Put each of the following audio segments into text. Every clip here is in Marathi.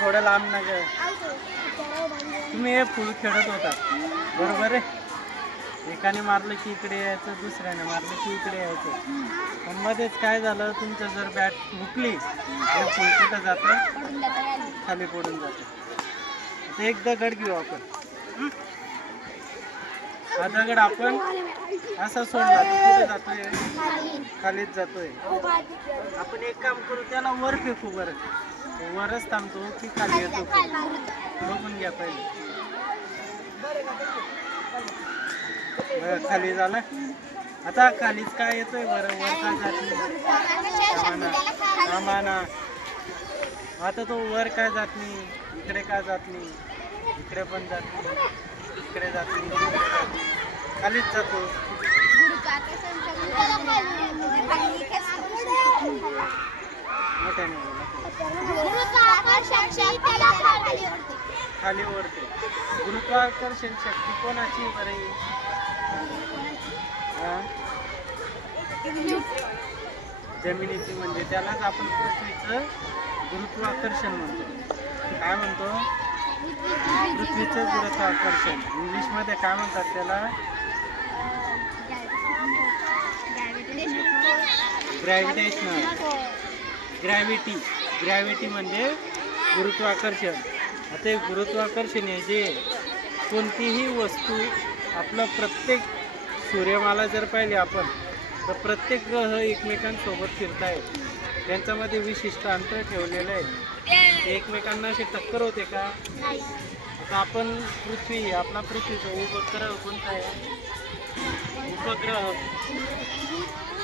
थोडं लांब ना ग. तुम्ही हे फुल खेळत होता बरोबर आहे. एकाने मारलं की इकडे यायचं, दुसऱ्याने मारलं की इकडे यायचं. पण मध्येच काय झालं, तुमचं जर बॅट हुकली हे फुल कुठं जातं, खाली पडून जातं. आता एक दगड घेऊ आपण. हा दगड आपण असा सोडला तर कुठे जातोय, खालीच जातोय. आपण एक काम करू, त्याला वर फेकू. बरं वरच थांबतो की खाली येतो बघून घ्या पहिले. बरं खाली झालं. आता खालीच काय येतोय बरं, वर काय जात नाही. आता तो वर काय जात नाही, इकडे काय जात नाही, इकडे पण जात नाही, इकडे जात नाही, खालीच जातो. मोठ्याने खाली ओढते. गुरुत्वाकर्षण शक्ती कोणाची बरं? जमिनीची. म्हणजे त्यालाच आपण पृथ्वीचं गुरुत्वाकर्षण म्हणतो. काय म्हणतो? पृथ्वीचं गुरुत्वाकर्षण. इंग्लिशमध्ये काय म्हणतात त्याला? ग्रॅव्हिटेशनल. ग्रॅव्हिटी म्हणजे गुरुत्वाकर्षण. आता गुरुत्वाकर्षण हे जे कोणतीही वस्तू, आपलं प्रत्येक सूर्यमाला जर पाहिली आपण तर प्रत्येक ग्रह एकमेकांसोबत फिरतायत. त्यांच्यामध्ये विशिष्ट अंतर ठेवलेलं आहे. एकमेकांना अशी टक्कर होते का? आता आपण पृथ्वी, आपला पृथ्वीचा उपग्रह कोणता आहे? उपग्रह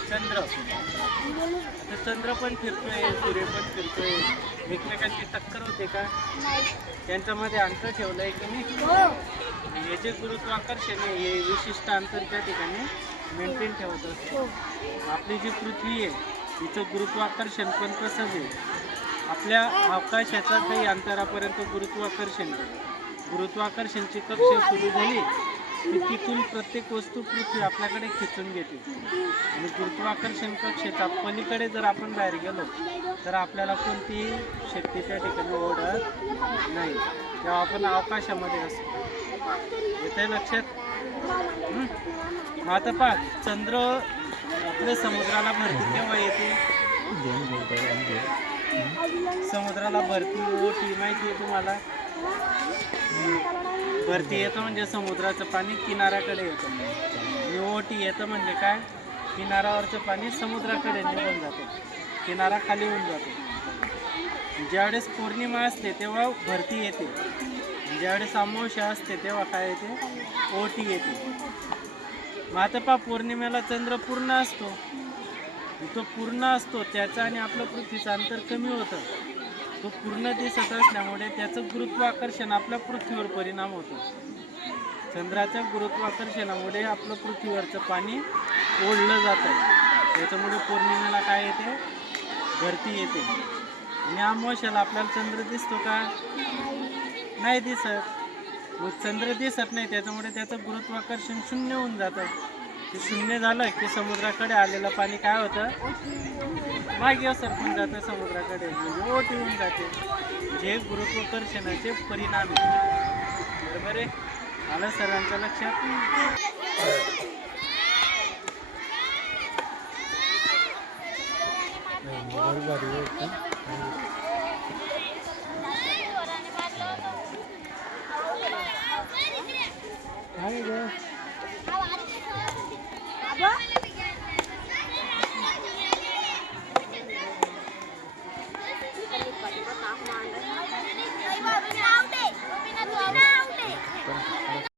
चंद्र. आता चंद्र पण फिरतोय, सूर्य पण फिरतोय. एकमेकांची टक्कर होते का? त्यांच्यामध्ये अंतर ठेवलंय की नाही? हे जे गुरुत्वाकर्षण आहे हे विशिष्ट अंतर त्या ठिकाणी मेंटेन ठेवत असते. आपली जी पृथ्वी आहे तिचं गुरुत्वाकर्षण पण कसं आहे, आपल्या आकाशाच्या काही अंतरापर्यंत गुरुत्वाकर्षणची कक्षा सुरू झाली की तिथून प्रत्येक वस्तू पृथ्वी आपल्याकडे खेचून घेते. आणि गुरुत्वाकर्षण कक्षेच्या पलीकडे जर आपण बाहेर गेलो तर आपल्याला कोणतीही शक्ती त्या ठिकाणी ओढत नाही. तेव्हा आपण अवकाशामध्ये असतो. येते लक्षात? आता पहा, चंद्र आपल्या समुद्राला भरती केव्हा येते? समुद्राला भरती ओटी माहिती आहे तुम्हाला? भरती येतं म्हणजे समुद्राचं पाणी किनाऱ्याकडे येतं. आणि ओटी येतं म्हणजे काय? किनाऱ्यावरचं पाणी समुद्राकडे निघून जातं, किनारा खाली होऊन जातो. ज्यावेळेस पौर्णिमा असते तेव्हा भरती येते, ज्यावेळेस अमावस्या असते तेव्हा काय येते? ओटी येते. मग आता पहा, पौर्णिमेला चंद्र पूर्ण असतो. तो पूर्ण असतो, त्याचं आणि आपलं पृथ्वीचं अंतर कमी होतं. तो पूर्ण दिसत असल्यामुळे त्याचं गुरुत्वाकर्षण आपल्या पृथ्वीवर परिणाम होतो. चंद्राच्या गुरुत्वाकर्षणामुळे आपलं पृथ्वीवरचं पाणी ओढलं जातं. त्याच्यामुळे पौर्णिमेला काय येते? भरती येते. आणि अमावस्याला आपल्याला चंद्र दिसतो का? नाही दिसत. मग चंद्र दिसत नाही, त्याच्यामुळे त्याचं गुरुत्वाकर्षण शून्य होऊन जातं. ते शून्य झालं की समुद्राकडे आलेलं पाणी काय होतं? मागे सरकून जातं समुद्राकडे, म्हणजे ओटी होऊन जाते. जे गुरुत्वाकर्षणाचे परिणाम आहे. बरोबर आहे? आलं सर्वांच्या लक्षात? बरोबर.